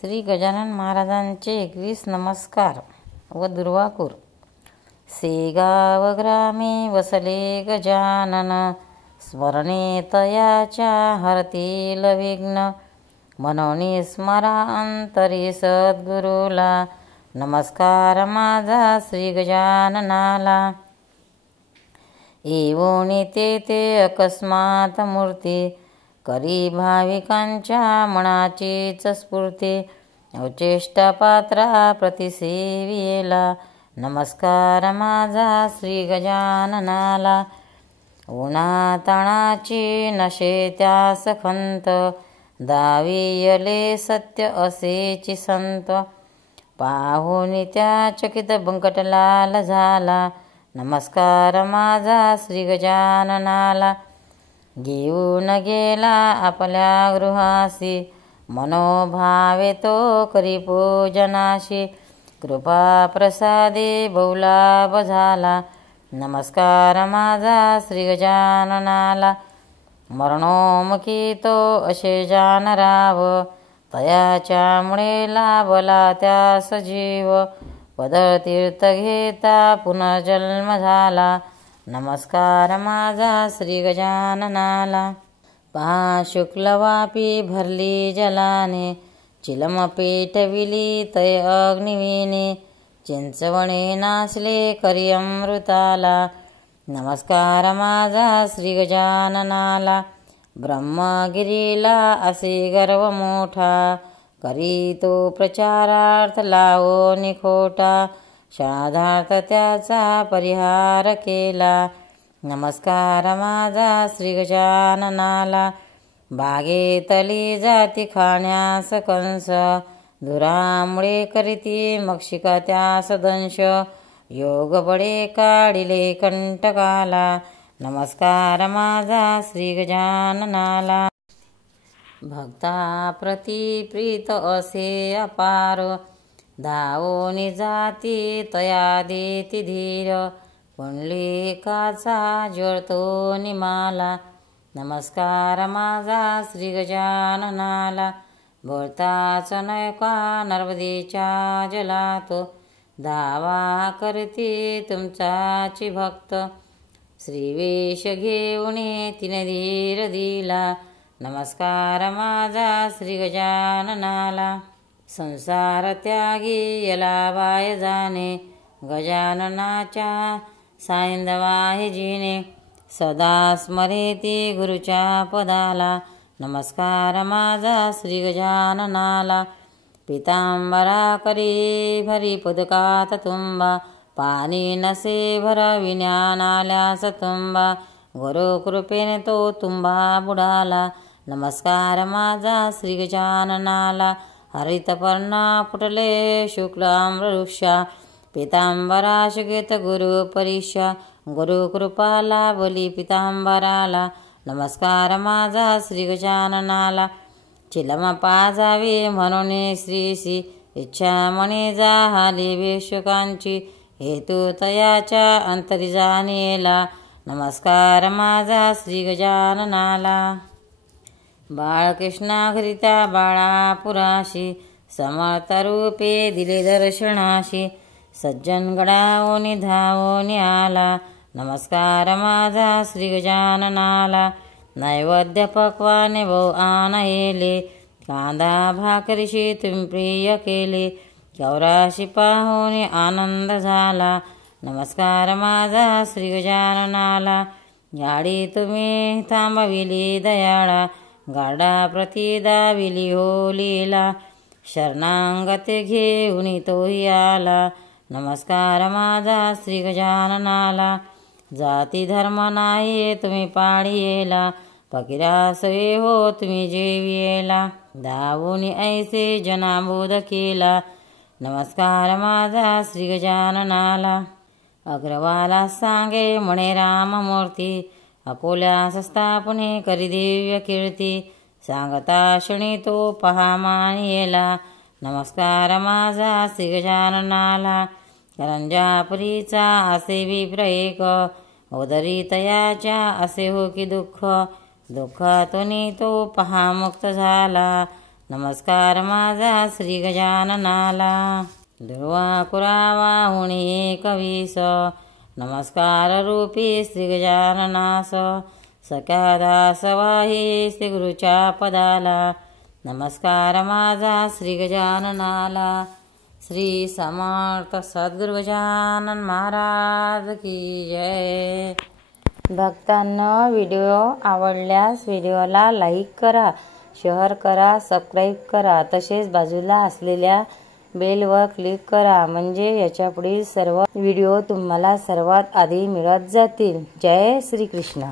श्री गजानन महाराजांचे 21 नमस्कार व दुर्वाकूर. सेगाव ग्रामे वसले गजानन, स्मरणे तयाच्या हरतील विघ्न. मनोनी स्मरा अंतरी सद्गुरुला, नमस्कार माझा श्री गजाननाला. येऊनी ते अकस्मात मूर्ती, करी भाविकांच्या मनाचीच स्फूर्ती. अवचेष्टा पात्रा प्रतिसेवियेला, नमस्कार माझा श्री गजाननाला. उन्हाताणाची नशे त्यास खंत, दावियले सत्य असेची संत. पाहुनी त्या चकित बंकटलाल झाला, नमस्कार माझा श्री गजाननाला. घेऊन गेला आपल्या गृहासी, मनोभावे तो करी पूजनाशी. कृपा प्रसादे बहुलाभ झाला, नमस्कार माझा श्री गजाननाला. मरणोमुखी तो असे जानराव, तयाच्यामुळे लाभला त्यास जीव. पदतीर्थ घेता पुनर्जन्म झाला, नमस्कार माझा श्री गजाननाला. पहा शुक्लवापी भरली जलाने, चिलम पेटविली तय अग्निविने. चिंचवणे नाचले करी अमृताला, नमस्कार माझा श्री गजाननाला. ब्रह्मगिरीला असे गर्व मोठा, करी तो प्रचारार्थ लावो निखोटा. शाधार्थ त्याचा परिहार केला, नमस्कार माझा श्री गजाननाला. बागेतली जाती खाण्यास कंस, धुरामुळे करीती मक्षिका त्यास दंश. योग बळे काढिले कंटकाला, नमस्कार माझा श्री गजाननाला. भक्ता प्रति प्रीत असे अपार, धावोनी जाती तया देती धीर. पुंडलिकाचा ज्वरतो निमाला, नमस्कार माझा श्री गजाननाला. बोलताच नयका नर्मदेच्या जलातो, धावा करती तुमचाची भक्त. श्रीवेश घेऊन तिने धीर दिला, नमस्कार माझा श्री गजाननाला. संसार त्यागी यला बाय जाणे, गजाननाच्या सायंदवा जिने. सदा स्मरेती गुरुच्या पदाला, नमस्कार माझा श्री गजाननाला. पितांबरा करी भरी पदकात तुंबा, पाणी नसे भरविण्यास तुंबा. गुरुकृपेने तो तुंबा बुडाला, नमस्कार माझा श्री गजाननाला. हरितपर्णा फुटले शुक्ल आम्रवृक्षा, पितांबराश घेत गुरु परीक्षा. गुरुकृपाला बली पितांबराला, नमस्कार माझा श्री गजाननाला. चिलम पाजावे म्हणून श्रीसी, इच्छा म्हणे जाहाली भिक्षुकांची. हेतू तयाच्या अंतरी जाणेला, नमस्कार माझा श्री गजाननाला. बाळकृष्णा घरी त्या बाळापुराशी, समर्थ रूपे दिले दर्शनाशी. सज्जन गडावोनी धावोनी आला, नमस्कार माझा श्री गजाननाला. नैवेद्य पक्वाने बहु आणले, कांदा भाकरीशी तुम्ही प्रिय केले. चौराशी पाहुणे आनंद झाला, नमस्कार माझा श्री गजाननाला. गाडी तुम्ही थांबविली दयाळा, गाडा प्रति दाविली होलीला. शरणांगते घेऊन तोही आला, नमस्कार माझा श्री गजाननाला. जाती धर्म नाही तुम्ही पाळियेला, फकीरासवे हो तुम्ही जेवियेला. धावून ऐसे जनाबोध केला, नमस्कार माझा श्री गजाननाला. अग्रवाला सांगे म्हणे राममूर्ती, अकोल्यास स्थापने करी दिव्य कीर्ती. सांगता क्षणी तो पहा मानियेला, नमस्कार माझा श्री गजाननाला. करंजापुरीचा असे विप्र एक, उदरी तयाच्या असे हो की दुःख. दुःखातून तो पहा मुक्त झाला, नमस्कार माझा श्री गजाननाला. दुर्वा कुरावा हुणी एकवीस, नमस्कार रूपी श्री गजाननास. सख्या दासवाही श्री गुरुच्या पदाला, नमस्कार माझा श्री गजाननाला. श्री समर्थ सद्गुरु गजानन महाराज की जय. भक्तांनो, व्हिडिओ आवडल्यास व्हिडिओला लाईक करा, शेअर करा, सबस्क्राईब करा. तसेच बाजूला असलेल्या बेलवर क्लिक करा, म्हणजे याच्या पुढील सर्व व्हिडिओ तुम्हाला सर्वात आधी मिळत जातील. जय श्री कृष्ण.